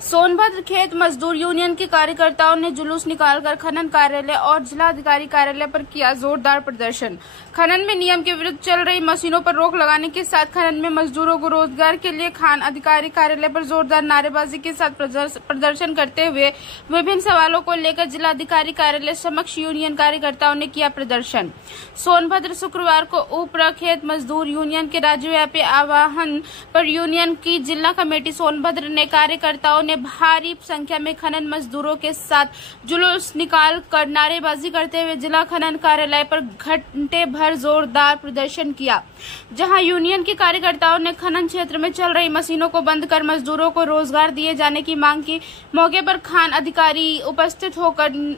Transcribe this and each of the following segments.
सोनभद्र खेत मजदूर यूनियन के कार्यकर्ताओं ने जुलूस निकालकर खनन कार्यालय और जिलाधिकारी कार्यालय पर किया जोरदार प्रदर्शन। खनन में नियम के विरुद्ध चल रही मशीनों पर रोक लगाने के साथ खनन में मजदूरों को रोजगार के लिए खान अधिकारी कार्यालय पर जोरदार नारेबाजी के साथ प्रदर्शन करते हुए विभिन्न सवालों को लेकर जिलाधिकारी कार्यालय समक्ष यूनियन कार्यकर्ताओं ने किया प्रदर्शन। सोनभद्र शुक्रवार को उपरा खेत मजदूर यूनियन के राज्यव्यापी आह्वान पर यूनियन की जिला कमेटी सोनभद्र ने कार्यकर्ताओं ने भारी संख्या में खनन मजदूरों के साथ जुलूस निकाल कर नारेबाजी करते हुए जिला खनन कार्यालय पर घंटे भर जोरदार प्रदर्शन किया, जहां यूनियन के कार्यकर्ताओं ने खनन क्षेत्र में चल रही मशीनों को बंद कर मजदूरों को रोजगार दिए जाने की मांग की। मौके पर खान अधिकारी उपस्थित होकर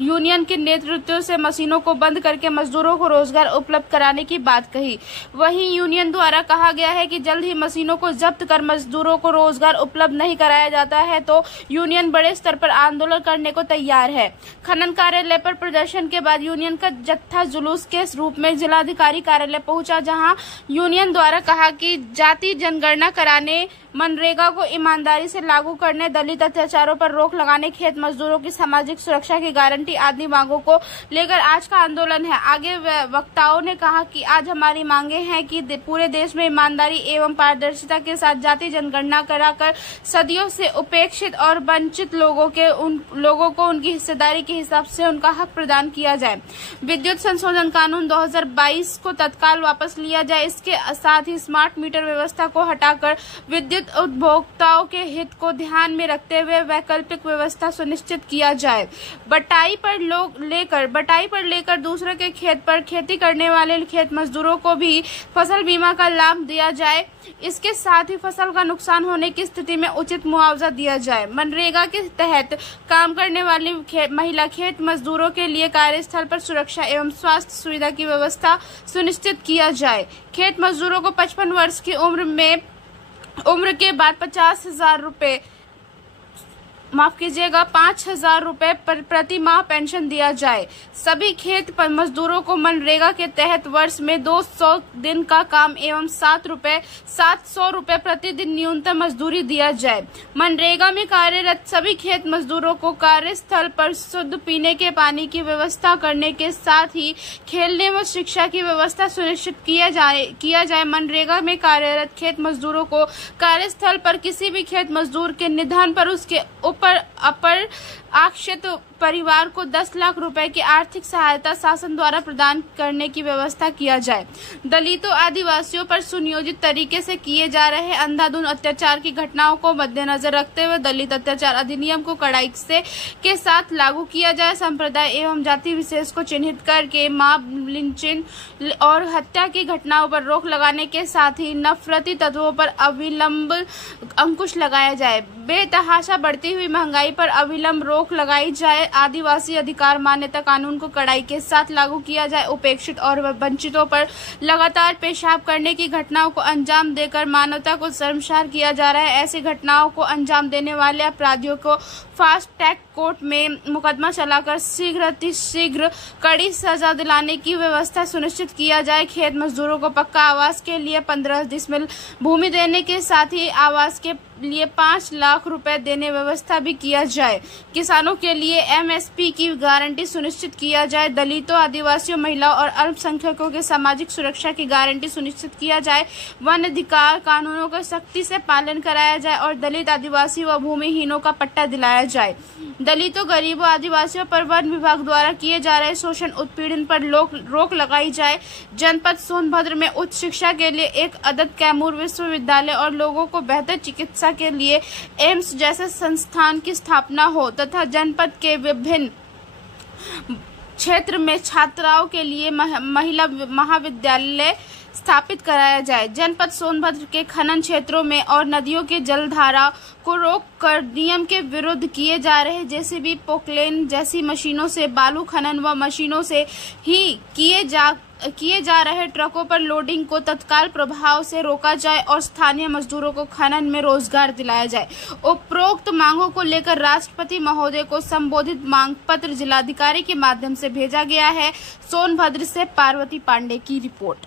यूनियन के नेतृत्व से मशीनों को बंद करके मजदूरों को रोजगार उपलब्ध कराने की बात कही। वहीं यूनियन द्वारा कहा गया है कि जल्द ही मशीनों को जब्त कर मजदूरों को रोजगार उपलब्ध नहीं कराया जाता है तो यूनियन बड़े स्तर पर आंदोलन करने को तैयार है। खनन कार्यालय पर प्रदर्शन के बाद यूनियन का जत्था जुलूस के रूप में जिलाधिकारी कार्यालय पहुंचा, जहां यूनियन द्वारा कहा कि जाति जनगणना कराने, मनरेगा को ईमानदारी से लागू करने, दलित अत्याचारों पर रोक लगाने, खेत मजदूरों की सामाजिक सुरक्षा की गारंटी आदि मांगों को लेकर आज का आंदोलन है। आगे वक्ताओं ने कहा कि आज हमारी मांगे हैं कि पूरे देश में ईमानदारी एवं पारदर्शिता के साथ जाति जनगणना कराकर सदियों से उपेक्षित और वंचित लोगों को उनकी हिस्सेदारी के हिसाब से उनका हक प्रदान किया जाए। विद्युत संशोधन कानून 2022 को तत्काल वापस लिया जाए। इसके साथ ही स्मार्ट मीटर व्यवस्था को हटाकर विद्युत उपभोक्ताओं के हित को ध्यान में रखते हुए वैकल्पिक व्यवस्था सुनिश्चित किया जाए। बटाई पर लेकर दूसरे के खेत पर खेती करने वाले खेत मजदूरों को भी फसल बीमा का लाभ दिया जाए। इसके साथ ही फसल का नुकसान होने की स्थिति में उचित मुआवजा दिया जाए। मनरेगा के तहत काम करने वाली महिला खेत मजदूरों के लिए कार्यस्थल पर सुरक्षा एवं स्वास्थ्य सुविधा की व्यवस्था सुनिश्चित किया जाए। खेत मजदूरों को 55 वर्ष की उम्र के बाद 50,000 रुपए 5,000 रुपए प्रति माह पेंशन दिया जाए। सभी खेत पर मजदूरों को मनरेगा के तहत वर्ष में 200 दिन का काम एवं 700 रुपए प्रतिदिन न्यूनतम मजदूरी दिया जाए। मनरेगा में कार्यरत सभी खेत मजदूरों को कार्यस्थल पर शुद्ध पीने के पानी की व्यवस्था करने के साथ ही खेलने व शिक्षा की व्यवस्था सुनिश्चित किया जाए। मनरेगा में कार्यरत खेत मजदूरों को कार्यस्थल पर किसी भी खेत मजदूर के निधन पर उसके अपर आश्रित परिवार को 10 लाख रुपए की आर्थिक सहायता शासन द्वारा प्रदान करने की व्यवस्था किया जाए। दलितों आदिवासियों पर सुनियोजित तरीके से किए जा रहे अंधाधुंध अत्याचार की घटनाओं को मद्देनजर रखते हुए दलित अत्याचार अधिनियम को कड़ाई के साथ लागू किया जाए। संप्रदाय एवं जाति विशेष को चिन्हित करके मॉब लिंचिंग और हत्या की घटनाओं पर रोक लगाने के साथ ही नफरती तत्वों पर अविलंब अंकुश लगाया जाए। बेतहाशा बढ़ती हुई महंगाई पर अविलंब रोक लगाई जाए। आदिवासी अधिकार मान्यता कानून को कड़ाई के साथ लागू किया जाए। उपेक्षित और वंचितों पर लगातार पेशाब करने की घटनाओं को अंजाम देकर मानवता को शर्मसार किया जा रहा है। ऐसी घटनाओं को अंजाम देने वाले अपराधियों को फास्ट ट्रैक कोर्ट में मुकदमा चलाकर शीघ्र कड़ी सजा दिलाने की व्यवस्था सुनिश्चित किया जाए। खेत मजदूरों को पक्का आवास के लिए 15 डिसमिल भूमि देने के साथ ही आवास के लिए 5 लाख रुपए देने व्यवस्था भी किया जाए। किसानों के लिए MSP की गारंटी सुनिश्चित किया जाए। दलितों, आदिवासियों, महिलाओं और अल्पसंख्यकों के सामाजिक सुरक्षा की गारंटी सुनिश्चित किया जाए। वन अधिकार कानूनों का सख्ती से पालन कराया जाए और दलित, आदिवासी व भूमिहीनों का पट्टा दिलाया जाए। दलितों, गरीबों, आदिवासियों पर वन विभाग द्वारा किए जा रहे शोषण उत्पीड़न पर रोक लगाई जाए। जनपद सोनभद्र में उच्च शिक्षा के लिए एक अदद कैमूर विश्वविद्यालय और लोगों को बेहतर चिकित्सा के लिए एम्स जैसे संस्थान की स्थापना हो तथा जनपद के विभिन्न क्षेत्र में छात्राओं के लिए महिला महाविद्यालय स्थापित कराया जाए। जनपद सोनभद्र के खनन क्षेत्रों में और नदियों के जलधारा को रोक कर नियम के विरुद्ध किए जा रहे जेसीबी, पोकलेन जैसी मशीनों से बालू खनन व मशीनों से ही किए जा रहे ट्रकों पर लोडिंग को तत्काल प्रभाव से रोका जाए और स्थानीय मजदूरों को खनन में रोजगार दिलाया जाए। उपरोक्त मांगों को लेकर राष्ट्रपति महोदय को संबोधित मांग पत्र जिलाधिकारी के माध्यम से भेजा गया है। सोनभद्र से पार्वती पांडे की रिपोर्ट।